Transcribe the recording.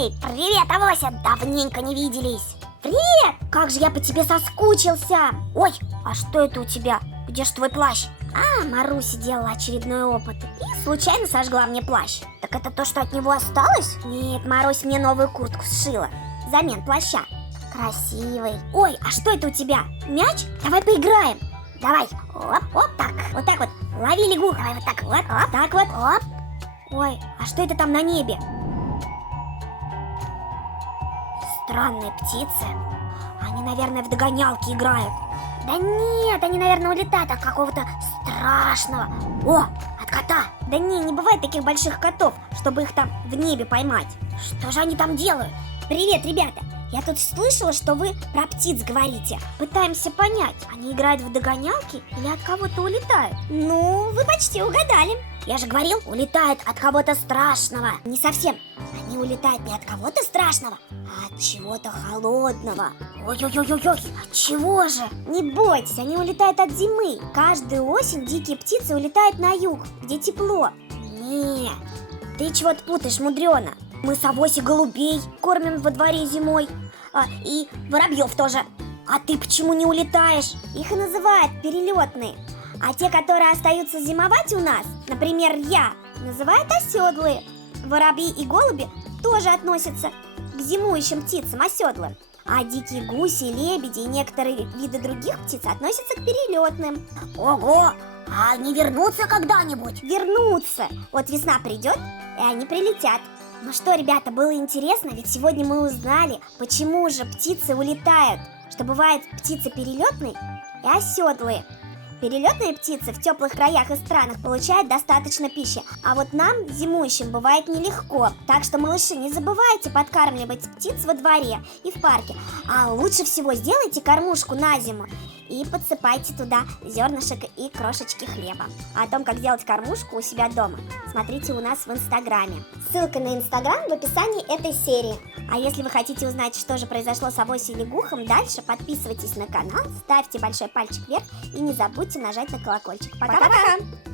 Эй, привет, Авося, давненько не виделись. Привет, как же я по тебе соскучился. Ой, а что это у тебя? Где ж твой плащ? А, Маруся делала очередной опыт и случайно сожгла мне плащ. Так это то, что от него осталось? Нет, Марусь мне новую куртку сшила взамен плаща. Красивый. Ой, а что это у тебя? Мяч? Давай поиграем. Давай. Оп, оп, так. Вот так вот. Лови лягу. Давай вот так вот. Оп, так вот. Оп. Ой, а что это там на небе? Странные птицы. Они, наверное, в догонялки играют. Да нет, они, наверное, улетают от какого-то страшного. О, от кота. Да не бывает таких больших котов, чтобы их там в небе поймать. Что же они там делают? Привет, ребята. Я тут слышала, что вы про птиц говорите. Пытаемся понять, они играют в догонялки или от кого-то улетают? Ну, вы почти угадали. Я же говорил, улетают от кого-то страшного. Не совсем. Они улетают не от кого-то страшного, а от чего-то холодного. Ой-ой-ой-ой-ой, от чего же? Не бойтесь, они улетают от зимы. Каждую осень дикие птицы улетают на юг, где тепло. Нет, ты чего-то путаешь, мудрено. Мы с Авосей голубей кормим во дворе зимой, и воробьев тоже. А ты почему не улетаешь? Их и называют перелетные. А те, которые остаются зимовать у нас, например, я, называют оседлые. Воробьи и голуби тоже относятся к зимующим птицам оседлым. А дикие гуси, лебеди и некоторые виды других птиц относятся к перелетным. Ого! А они вернутся когда-нибудь? Вернутся. Вот весна придет, и они прилетят. Ну что, ребята, было интересно, ведь сегодня мы узнали, почему же птицы улетают. Что бывают птицы перелетные и оседлые. Перелетные птицы в теплых краях и странах получают достаточно пищи, а вот нам, зимующим, бывает нелегко. Так что, малыши, не забывайте подкармливать птиц во дворе и в парке. А лучше всего сделайте кормушку на зиму и подсыпайте туда зернышек и крошечки хлеба. А о том, как делать кормушку у себя дома, смотрите у нас в Инстаграме. Ссылка на Инстаграм в описании этой серии. А если вы хотите узнать, что же произошло с Авосей и Лягухом дальше, подписывайтесь на канал, ставьте большой пальчик вверх и не забудьте нажать на колокольчик. Пока-пока!